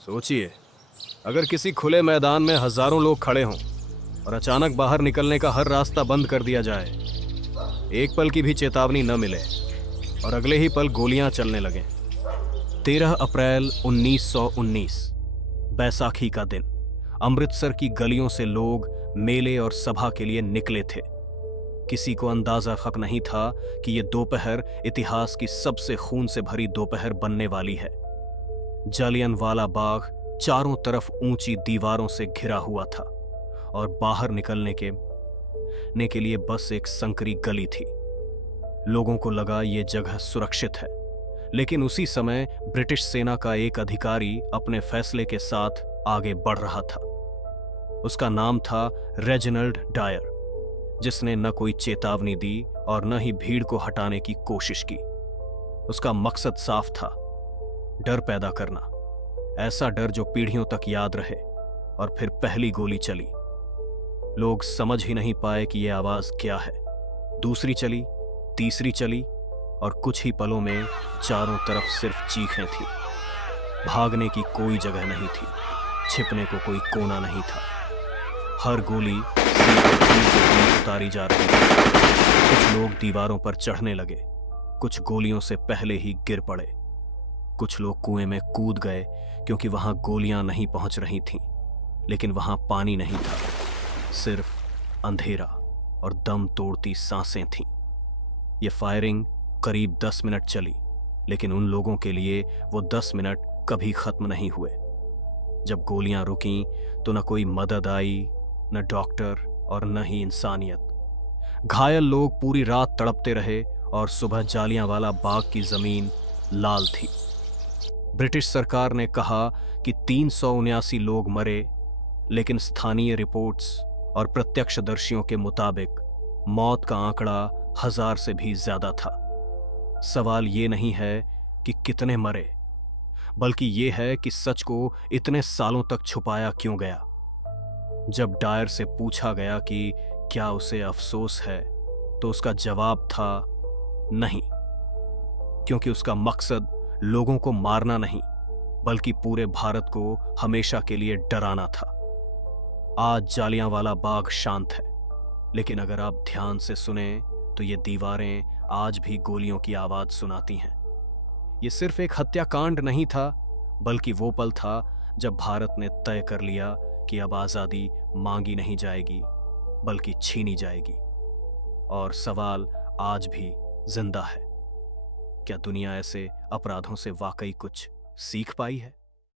सोचिए, अगर किसी खुले मैदान में हजारों लोग खड़े हों और अचानक बाहर निकलने का हर रास्ता बंद कर दिया जाए, एक पल की भी चेतावनी न मिले और अगले ही पल गोलियां चलने लगें। 13 अप्रैल 1919, बैसाखी का दिन। अमृतसर की गलियों से लोग मेले और सभा के लिए निकले थे। किसी को अंदाजा हक नहीं था कि यह दोपहर इतिहास की सबसे खून से भरी दोपहर बनने वाली है। जालियनवाला बाग चारों तरफ ऊंची दीवारों से घिरा हुआ था और बाहर निकलने के लिए बस एक संकरी गली थी। लोगों को लगा यह जगह सुरक्षित है, लेकिन उसी समय ब्रिटिश सेना का एक अधिकारी अपने फैसले के साथ आगे बढ़ रहा था। उसका नाम था रेजिनाल्ड डायर, जिसने न कोई चेतावनी दी और न ही भीड़ को हटाने की कोशिश की। उसका मकसद साफ था, डर पैदा करना, ऐसा डर जो पीढ़ियों तक याद रहे। और फिर पहली गोली चली। लोग समझ ही नहीं पाए कि यह आवाज क्या है। दूसरी चली, तीसरी चली और कुछ ही पलों में चारों तरफ सिर्फ चीखें थी। भागने की कोई जगह नहीं थी, छिपने को कोई कोना नहीं था। हर गोली सीधे तीर के बीच उतारी जा रही थी। कुछ लोग दीवारों पर चढ़ने लगे, कुछ गोलियों से पहले ही गिर पड़े। कुछ लोग कुएं में कूद गए क्योंकि वहां गोलियां नहीं पहुंच रही थीं, लेकिन वहां पानी नहीं था, सिर्फ अंधेरा और दम तोड़ती सांसें थीं। यह फायरिंग करीब 10 मिनट चली, लेकिन उन लोगों के लिए वो 10 मिनट कभी खत्म नहीं हुए। जब गोलियां रुकीं तो न कोई मदद आई, न डॉक्टर और न ही इंसानियत। घायल लोग पूरी रात तड़पते रहे और सुबह जालियांवाला बाग की जमीन लाल थी। ब्रिटिश सरकार ने कहा कि 379 लोग मरे, लेकिन स्थानीय रिपोर्ट्स और प्रत्यक्षदर्शियों के मुताबिक मौत का आंकड़ा 1000 से भी ज्यादा था। सवाल ये नहीं है कि कितने मरे, बल्कि ये है कि सच को इतने सालों तक छुपाया क्यों गया। जब डायर से पूछा गया कि क्या उसे अफसोस है, तो उसका जवाब था नहीं, क्योंकि उसका मकसद लोगों को मारना नहीं, बल्कि पूरे भारत को हमेशा के लिए डराना था। आज जालियांवाला बाग शांत है, लेकिन अगर आप ध्यान से सुने तो ये दीवारें आज भी गोलियों की आवाज सुनाती हैं। ये सिर्फ एक हत्याकांड नहीं था, बल्कि वो पल था जब भारत ने तय कर लिया कि अब आजादी मांगी नहीं जाएगी, बल्कि छीनी जाएगी। और सवाल आज भी जिंदा है, क्या दुनिया ऐसे अपराधों से वाकई कुछ सीख पाई है?